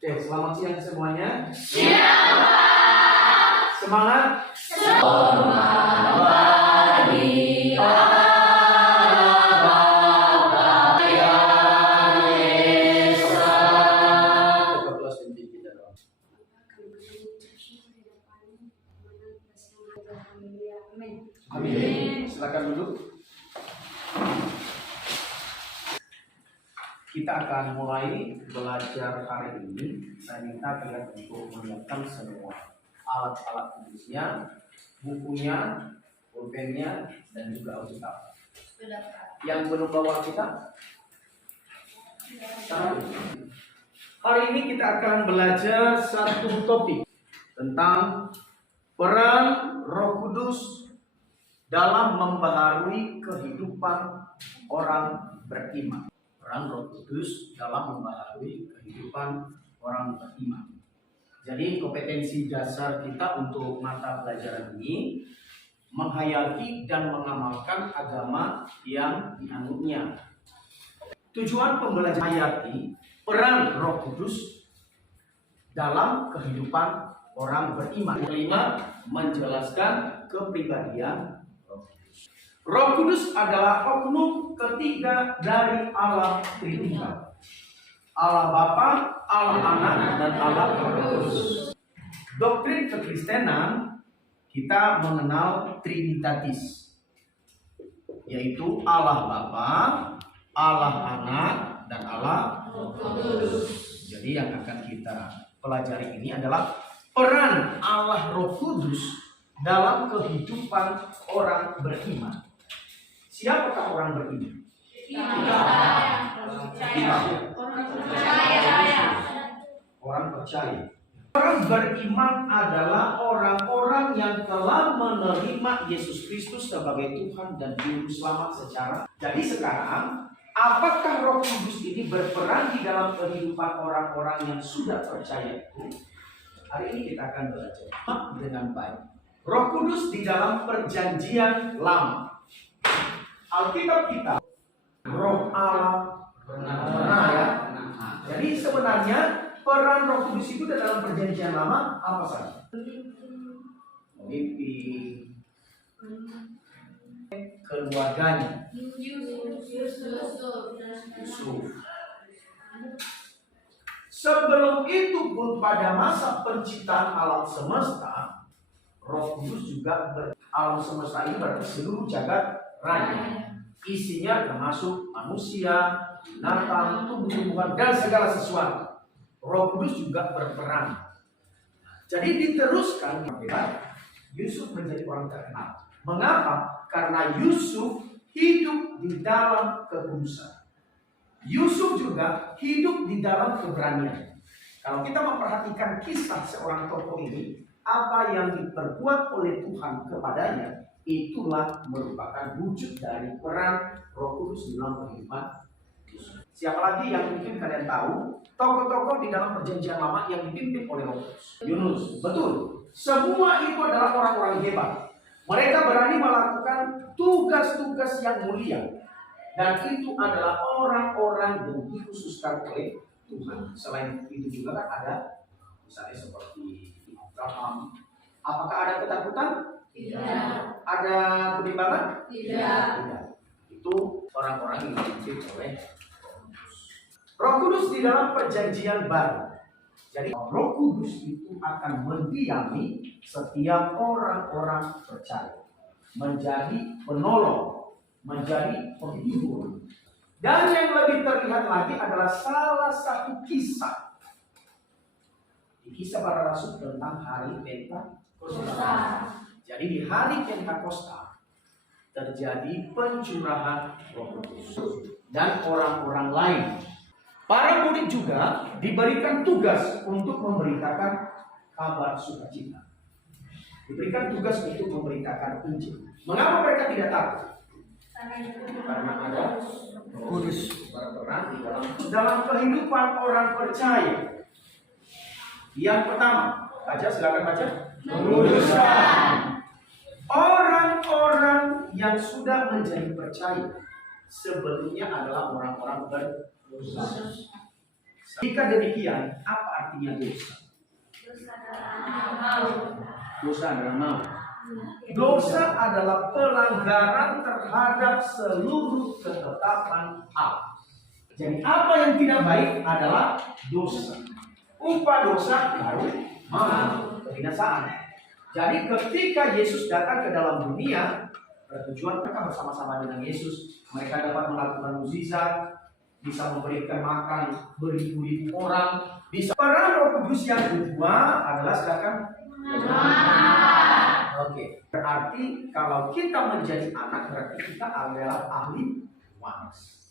Oke, selamat siang semuanya. Siang. Semangat. Semangat di Allah yang Esa. Buka kelas inti kita dong. Amin. Silakan duduk. Kita akan mulai belajar hari ini. Saya minta kalian untuk menyiapkan semua alat-alat tulisnya, bukunya, pulpennya, dan juga Alkitab. Yang belum bawa kita? Hari ini kita akan belajar satu topik tentang peran Roh Kudus dalam membaharui kehidupan orang beriman. Peran Roh Kudus dalam membaharui kehidupan orang beriman. Jadi kompetensi dasar kita untuk mata pelajaran ini menghayati dan mengamalkan agama yang dianutnya. Tujuan pembelajaran menghayati peran Roh Kudus dalam kehidupan orang beriman. Kelima, menjelaskan kepribadian Roh Kudus adalah oknum ketiga dari Allah Tritunggal. Allah Bapa, Allah Anak, dan Allah Roh Kudus. Doktrin kekristenan kita mengenal Trinitatis, yaitu Allah Bapa, Allah Anak, dan Allah Roh Kudus. Jadi yang akan kita pelajari ini adalah peran Allah Roh Kudus dalam kehidupan orang beriman. Siapakah orang beriman? Orang percaya. Orang beriman adalah orang-orang yang telah menerima Yesus Kristus sebagai Tuhan dan Juru Selamat secara. Jadi sekarang, apakah Roh Kudus ini berperan di dalam kehidupan orang-orang yang sudah percaya itu? Hari ini kita akan belajar dengan baik. Roh Kudus di dalam Perjanjian Lama. Alkitab kita, Roh Allah benar ya. Jadi sebenarnya peran Roh Kudus itu dalam Perjanjian Lama apa saja? Memimpin keluarganya, Yusuf. Sebelum itu pun pada masa penciptaan alam semesta, Roh Kudus juga alam semesta ini berarti seluruh jagat raya. Isinya termasuk manusia, binatang, tumbuh-tumbuhan, dan segala sesuatu. Roh Kudus juga berperan. Jadi diteruskan Yusuf menjadi orang terkenal. Mengapa? Karena Yusuf hidup di dalam kekudusan. Yusuf juga hidup di dalam keberanian. Kalau kita memperhatikan kisah seorang tokoh ini, apa yang diperbuat oleh Tuhan kepadanya, itulah merupakan wujud dari peran Roh Kudus di dalam kehidupan Yusuf. Siapa lagi yang mungkin kalian tahu tokoh-tokoh di dalam Perjanjian Lama yang dipimpin oleh Roh Kudus? Yunus, betul. Semua itu adalah orang-orang hebat. Mereka berani melakukan tugas-tugas yang mulia, dan itu adalah orang-orang yang dikhususkan oleh Tuhan. Selain itu juga kan ada misalnya seperti Abraham. Apakah ada ketakutan? Tidak. Ada kebimbangan? Tidak. Itu orang-orang yang dipimpin oleh Roh Kudus di dalam Perjanjian Baru. Jadi Roh Kudus itu akan mendiami setiap orang-orang percaya, menjadi penolong, menjadi penghibur. Dan yang lebih terlihat lagi adalah salah satu kisah di Kisah Para Rasul tentang hari Pentakosta. Jadi di hari Pentakosta terjadi pencurahan Roh Kudus dan orang-orang lain. Para murid juga diberikan tugas untuk memberitakan kabar sukacita. Diberikan tugas untuk memberitakan Injil. Mengapa mereka tidak takut? Karena ada Roh Kudus berperan di dalam kehidupan orang percaya. Yang pertama, silakan baca. Kuduskan. Orang-orang yang sudah menjadi percaya sebelumnya adalah orang-orang berdosa. Jika demikian, apa artinya dosa? Dosa adalah maut. Dosa adalah pelanggaran terhadap seluruh ketetapan Allah. Jadi apa yang tidak baik adalah dosa. Upah dosa baru maut, kebinasaan. Jadi ketika Yesus datang ke dalam dunia, bertujuan mereka bersama-sama dengan Yesus. Mereka dapat melakukan mukjizat, bisa memberikan makan beribu-ribu orang. Bisa. Peran Roh Kudus yang kedua adalah silakan. Oke. Berarti kalau kita menjadi anak, berarti kita adalah ahli waris.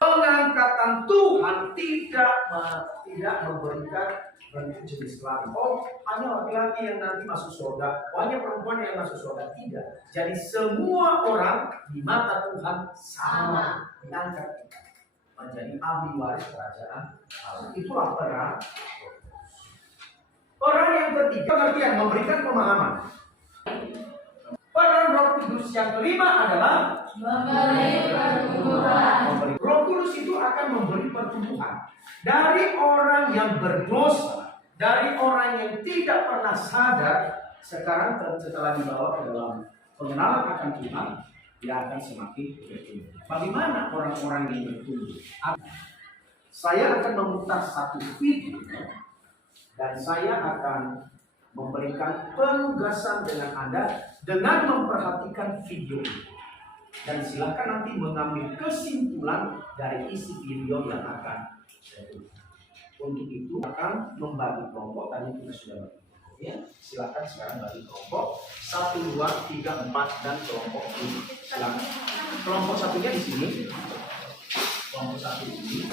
Pengangkatan Tuhan tidak memberikan bentuk jenis kelamin. Oh, hanya laki-laki yang nanti masuk surga, hanya perempuan yang masuk surga. Tidak. Jadi semua orang di mata Tuhan sama diangkat menjadi ahli waris kerajaan Allah. Itulah peran. Peran yang ketiga, pengertian, memberikan pemahaman. Peran Roh Kudus yang kelima adalah Memberi pertumbuhan. Roh Kudus itu akan memberi pertumbuhan dari orang yang berdosa, dari orang yang tidak pernah sadar. Sekarang setelah dibawa ke dalam pengenalan akan Tuhan, dia akan semakin bertumbuh. Bagaimana orang-orang yang bertumbuh? Saya akan memutar satu video dan saya akan memberikan penugasan dengan Anda dengan memperhatikan video ini. Dan silakan nanti mengambil kesimpulan dari isi video yang akan saya tulis. Untuk itu akan membagi kelompok. Tadi kita sudah bagi kelompok, ya. Silakan sekarang bagi kelompok 1, 2, 3, 4 dan kelompok ini. Silakan. Kelompok satunya di sini. Kelompok satu di sini.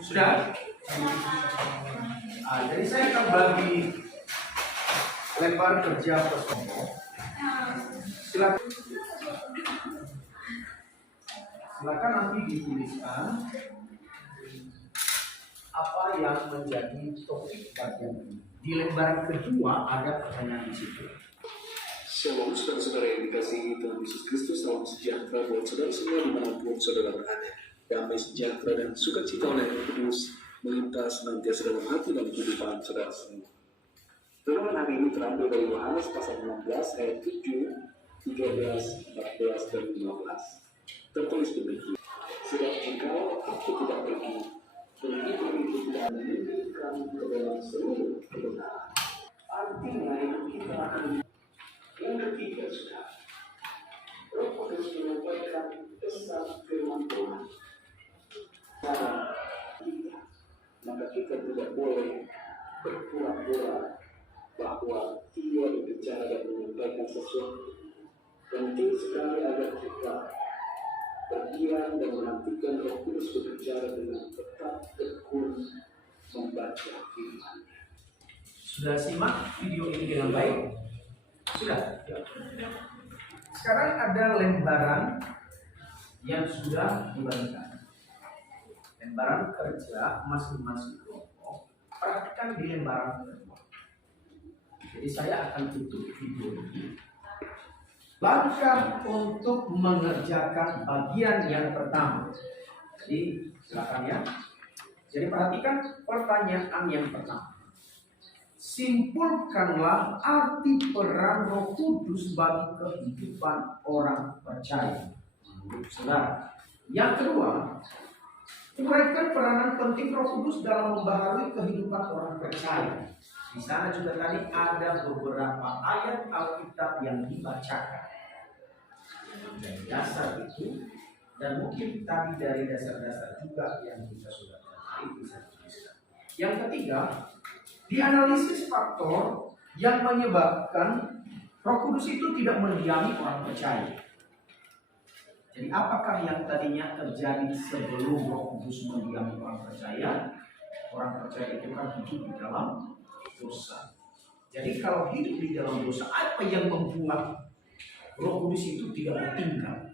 Sudah? Jadi saya akan bagi lembar kerja per kelompok. Silakan nanti dituliskan apa yang menjadi topik bagian ini. Di lembar kedua ada pertanyaan di situ. Shalom saudara-saudara yang dikasihi Tuhan Yesus Kristus, salam sejahtera buat saudara semua dimanapun saudara berada. Damai sejahtera dan sukacita oleh Roh Kudus melintas senantiasa dalam hati dan kehidupan saudara semua. Renungan hari ini terambil dari Yohanes pasal 16 ayat 7, 13, 14 dan 15. Tertulis demikian. Sebab jikalau aku tidak pergi, pengikut itu tidak menunjukkan ke dalam seluruh kebenaran. Artinya hidup kita akan. Yang ketiga sudah, Roh Kudus menyampaikan pesan firman Tuhan. Maka kita tidak boleh berpura-pura bahwa dia berbicara dan menyampaikan sesuatu. Penting sekali agar kita berdiam dan menantikan Roh Kudus berbicara dengan tetap tekun membaca firman. Sudah simak video ini dengan baik? Sudah. Sekarang ada lembaran yang sudah dibagikan. Lembaran kerja masing-masing kelompok. Perhatikan di lembaran kedua. Jadi saya akan tutup video ini. Langkah untuk mengerjakan bagian yang pertama. Jadi silakan ya. Jadi perhatikan pertanyaan yang pertama. Simpulkanlah arti peran Roh Kudus bagi kehidupan orang percaya. Menurut saudara. Yang kedua, uraikan peranan penting Roh Kudus dalam membaharui kehidupan orang percaya. Di sana juga tadi ada beberapa ayat Alkitab yang dibacakan. Dari dasar itu, dan mungkin tadi dari dasar-dasar juga yang kita sudah pelajari bisa dituliskan. Yang ketiga, dianalisis faktor yang menyebabkan Roh Kudus itu tidak mendiami orang percaya. Jadi apakah yang tadinya terjadi sebelum Roh Kudus mendiami orang percaya? Orang percaya itu kan hidup di dalam dosa. Jadi kalau hidup di dalam dosa, apa yang membuat Roh Kudus itu tidak bertingkah?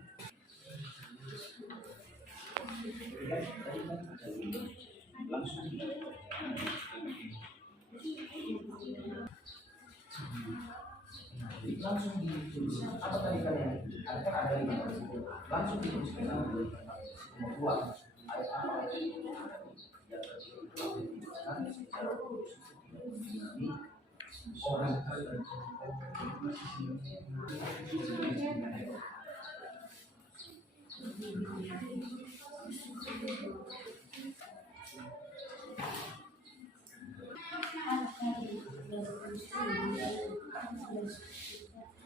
Langsung ditulis. Apa tadi kalian? ada di langsung dimusnahkan membuat ayat apa itu yang terjadi secara khusus ini orang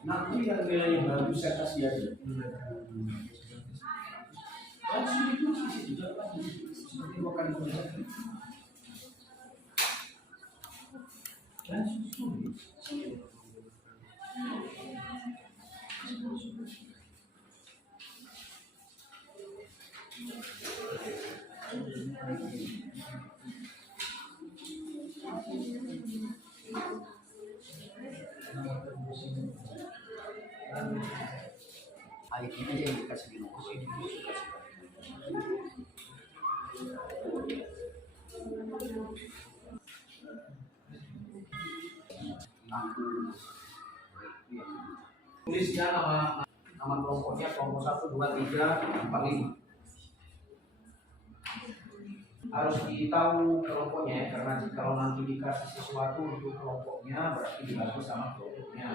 nanti yang nilai baru saya kasih aja. Langsung itu sisi juga lagi seperti makan konser. Langsung ayat ini aja yang dikasih di nomor sini. Tulisnya nama kelompoknya kelompok 1, 2, 3, 4, 5. Harus ditahu kelompoknya ya, karena kalau nanti dikasih sesuatu untuk kelompoknya berarti dibantu sama kelompoknya.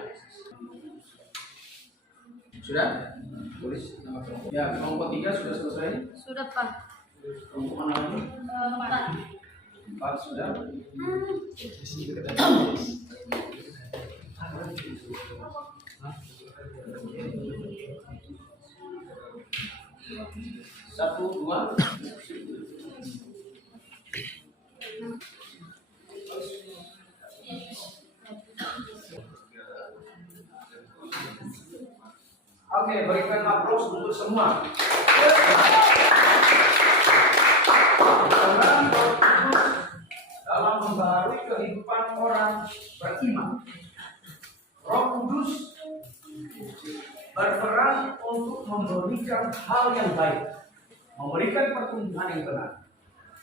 Sudah? Tulis nama kelompok. Ya, kelompok 3 sudah selesai? Sudah, Pak. Kelompok mana lagi? 4. 4 sudah. Satu, dua. Oke, berikan aplaus untuk semua. Peran Roh Kudus dalam membaharui kehidupan orang beriman. Roh Kudus berperan untuk memberikan hal yang baik, memberikan pertumbuhan yang benar.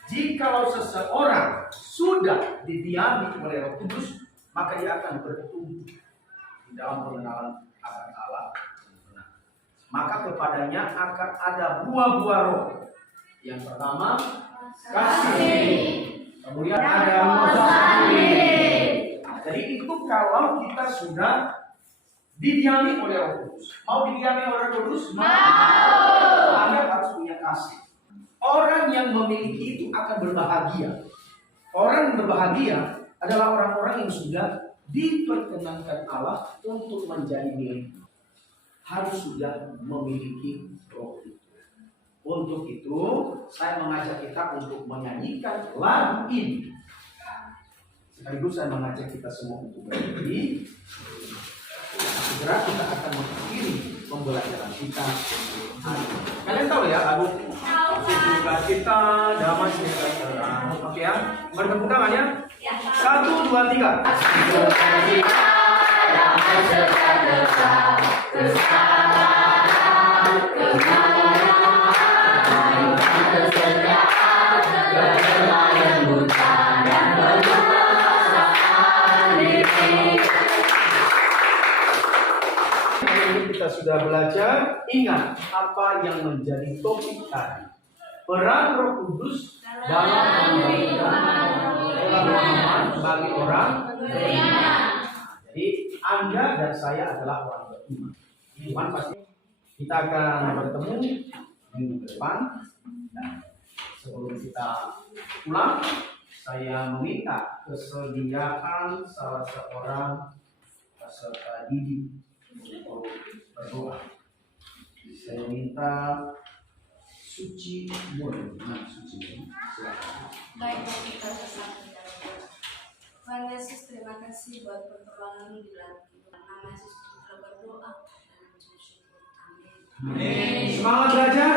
Jikalau seseorang sudah didiami oleh Roh Kudus, maka dia akan bertumbuh di dalam pengenalan akan Allah. Maka kepadanya akan ada buah-buah roh. Yang pertama, kasih. Kemudian ada mengasihi. Jadi itu kalau kita sudah didiami oleh Roh Kudus. Mau didiami oleh Roh Kudus? Mau. Anda harus punya kasih. Orang yang memiliki itu akan berbahagia. Orang yang berbahagia adalah orang-orang yang sudah diperkenankan Allah untuk menjadi milik. Harus sudah memiliki roh itu. Untuk itu, saya mengajak kita untuk menyanyikan lagu ini. Sekaligus saya mengajak kita semua untuk berdiri. Segera kita akan mengakhiri pembelajaran kita hari ini. Kalian tahu ya lagu? Suka kita damai sejahtera. Oke ya, bertepuk tangan ya. 1, 2, 3. Suka kita damai sejahtera. Kita sudah belajar, ingat apa yang menjadi topik tadi. Peran Roh Kudus dalam pengalaman bagi orang beriman. Jadi Anda dan saya adalah orang beriman. Iman pasti kita akan bertemu minggu depan. Nah, sebelum kita pulang, saya meminta kesediaan salah seorang peserta didik untuk berdoa. Saya minta Suci Murni. Suci, silakan. Baik, kita bersama dalam doa. Tuhan Yesus, terima kasih buat pertolongan-Mu di dalam kehidupan. Nama Yesus kita berdoa dan bersyukur. Amin. Semangat belajar.